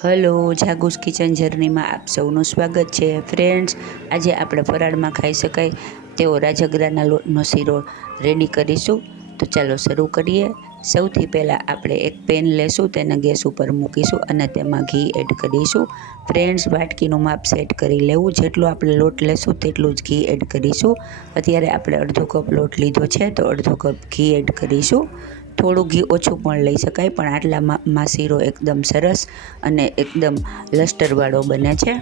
Hello, જાગુસ kitchen જર્નીમાં આપ સૌનું સ્વાગત છે ફ્રેન્ડ્સ। આજે આપણે ફરાળમાં ખાઈ શકાય તેવો રાજગરાના લોટનો શીરો રેડી કરીશું। તો ચાલો શરૂ કરીએ। સૌથી પહેલાં આપણે એક પેન લેશું, તેને ગેસ ઉપર મૂકીશું અને તેમાં ઘી એડ કરીશું। ફ્રેન્ડ્સ, વાટકીનું માપ સેટ કરી લેવું, જેટલો આપણે લોટ લેશું તેટલું જ ઘી એડ કરીશું। અત્યારે આપણે અડધો કપ લોટ લીધો છે તો અડધો કપ ઘી એડ કરીશું। થોડું ઘી ઓછું પણ લઈ શકાય, પણ આટલામાં શીરો એકદમ સરસ અને એકદમ લસ્ટરવાળો બને છે।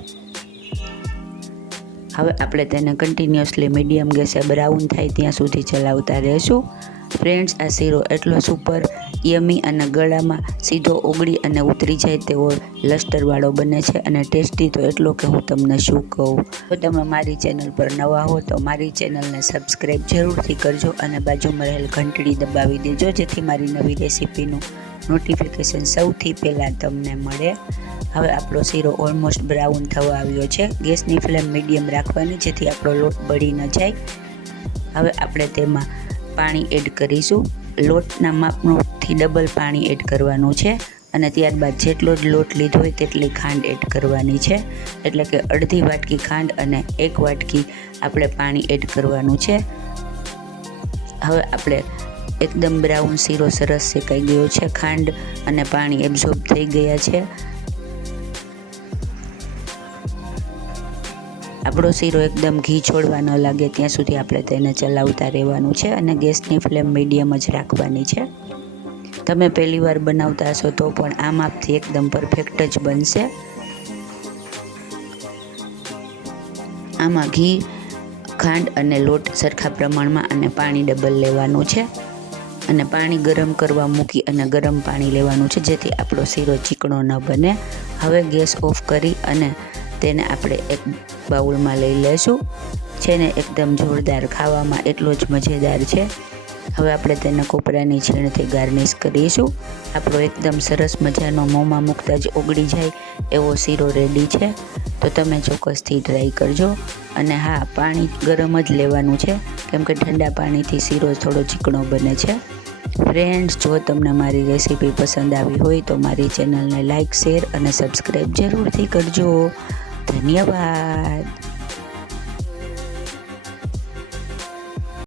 હવે આપણે તેને કન્ટિન્યુઅસલી મીડિયમ ગેસે બ્રાઉન થાય ત્યાં સુધી ચલાવતા રહેશું। ફ્રેન્ડ્સ, આ શીરો એટલો સુપર યમી અને ગળામાં સીધો ઓગળી અને ઉતરી જાય તેવો લસ્ટરવાળો બને છે અને ટેસ્ટી તો એટલો કે હું તમને શું કહું। જો તમે મારી ચેનલ પર નવા હો તો મારી ચેનલને સબસ્ક્રાઈબ જરૂરથી કરજો અને બાજુમાં રહેલ ઘંટડી દબાવી દેજો, જેથી મારી નવી રેસીપીનું નોટિફિકેશન સૌથી પહેલાં તમને મળે। હવે આપણો શીરો ઓલમોસ્ટ બ્રાઉન થવા આવ્યો છે। ગેસની ફ્લેમ મીડિયમ રાખવાની, જેથી આપણો લોટ બળી ન જાય। હવે આપણે તેમાં પાણી એડ કરીશું। લોટના માપથી ડબલ પાણી એડ કરવાનું છે અને ત્યારબાદ જેટલો જ લોટ લીધો હોય તેટલી ખાંડ એડ કરવાની છે, એટલે કે અડધી વાટકી ખાંડ અને 1 વાટકી આપણે પાણી એડ કરવાનું છે। હવે આપણે એકદમ બ્રાઉન શીરો સરસ શેકાઈ ગયો છે, ખાંડ અને પાણી એબ્ઝોર્બ થઈ ગયા છે। આપણો શીરો એકદમ ઘી છોડવા ન લાગે ત્યાં સુધી આપણે તેને ચલાવતા રહેવાનું છે અને ગેસની ફ્લેમ મીડિયમ જ રાખવાની છે। તમે પહેલી વાર બનાવતા હશો તો પણ આ માપથી એકદમ પરફેક્ટ જ બનશે। આમાં ઘી, ખાંડ અને લોટ સરખા પ્રમાણમાં અને પાણી ડબલ લેવાનું છે અને પાણી ગરમ કરવા મૂકી અને ગરમ પાણી લેવાનું છે, જેથી આપણો શીરો ચીકણો ન બને। હવે ગેસ ઓફ કરી અને તેને આપણે એક બાઉલમાં લઈ લેશું। છે ને એકદમ જોરદાર, ખાવામાં એટલો જ મજેદાર છે। હવે આપણે તેને કોપરાની છીણથી ગાર્નિશ કરીશું। આપણો એકદમ સરસ મજાનો મોંમાં મૂકતા જ ઓગળી જાય એવો શીરો રેડી છે, તો તમે ચોક્કસથી ટ્રાય કરજો। અને હા, પાણી ગરમ જ લેવાનું છે, કેમ કે ઠંડા પાણીથી શીરો થોડો ચીકણો બને છે। ફ્રેન્ડ્સ, જો તમને મારી રેસીપી પસંદ આવી હોય તો મારી ચેનલને લાઇક, શેર અને સબસ્ક્રાઈબ જરૂરથી કરજો। ધન્યવાદ।